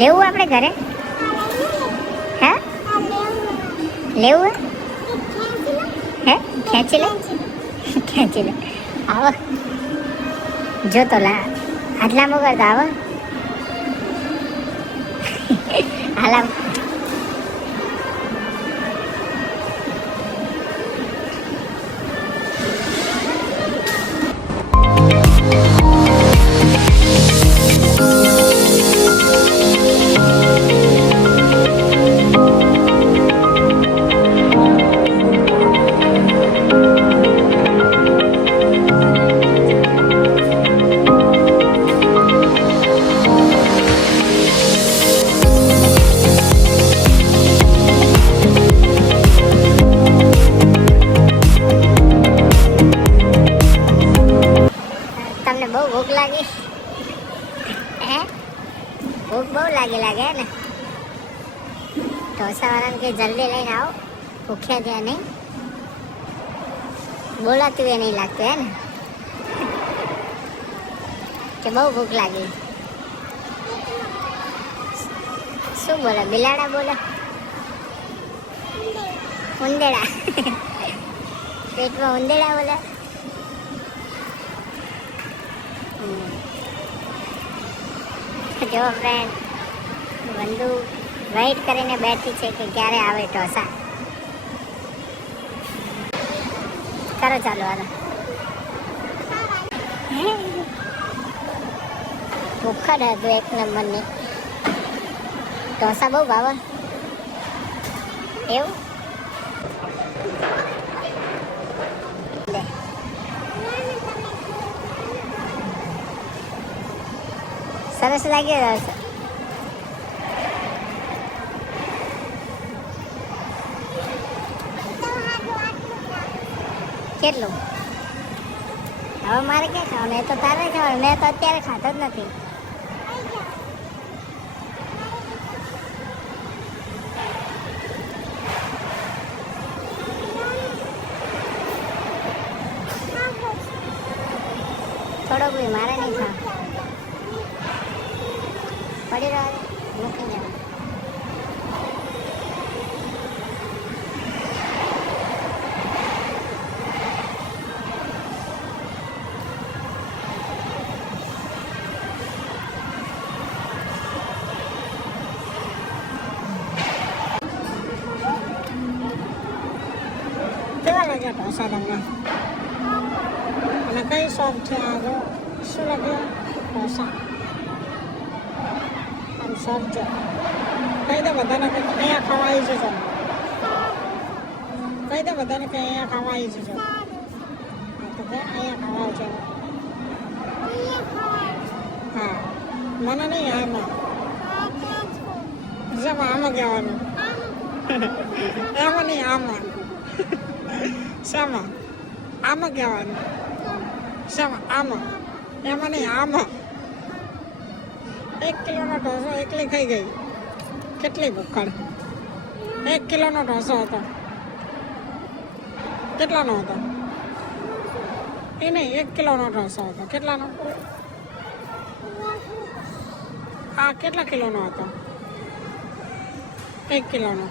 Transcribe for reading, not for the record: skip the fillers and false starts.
લેવું આપણે ઘરે? હા લેવું હે? ખેંચી લે, ખેંચી લે. આવો જો તો લા આટલા મોગર આવો હાલા બહુ ભૂખ લાગી હે? ભૂખ બહુ લાગે ને? ઢોસાવાળાને કે જલ્દી લઈને આવો, ભૂખ્યા થયા નહીં, બોલાતું એ નહીં લાગતું હે ને કે બહુ ભૂખ લાગી. શું બોલે? બિલાડા બોલે? ઉંદેડા પેટમાં ઉંદેડા બોલે? જો ફ્રેન્ડ બંધુ વેઇટ કરીને બેઠી છે કે ક્યારે આવે ઢોસા. કરો ચાલો હાલો. ભૂખ જ હતું એક નંબરની. ઢોસા બહુ ભાવે એવું? સરસ લાગ્યો ઢોસો. કેટલું? હવે મારે ક્યાં ખાવાનું? એ તો તારે ખાવાનું. મેં તો અત્યારે ખાતો જ નથી. થોડોક બી મારે નહીં ખાવા. પડી રહ્યો મૂકી જવા. કેવા લાગ્યા ઢોસા તમને? અને કઈ શોપ છે આ? જો શું લાગ્યું? ઢોસા શોપ છે. કહી દે બધાને કે અહીંયા ખાવા આવી જજો. કહી દે બધાને કે અહીંયા ખાવા આવી જજો. તો કે અહીંયા ખાવા આવજો. હા મને નહીં આમાં જેમાં આમાં કહેવાનું. એમાં નહીં આમાં. શામાં? આમાં કહેવાનું. શામાં? આમાં. એમાં નહીં આમાં. 1 કિલોનો ઢોસો એકલી ખાઈ ગઈ. કેટલી ભૂખડ. 1 કિલોનો ઢોસો હતો. કેટલાનો હતો? એ નહીં, 1 કિલોનો ઢોસો હતો. કેટલાનો? આ કેટલા કિલોનો હતો? 1 કિલોનો.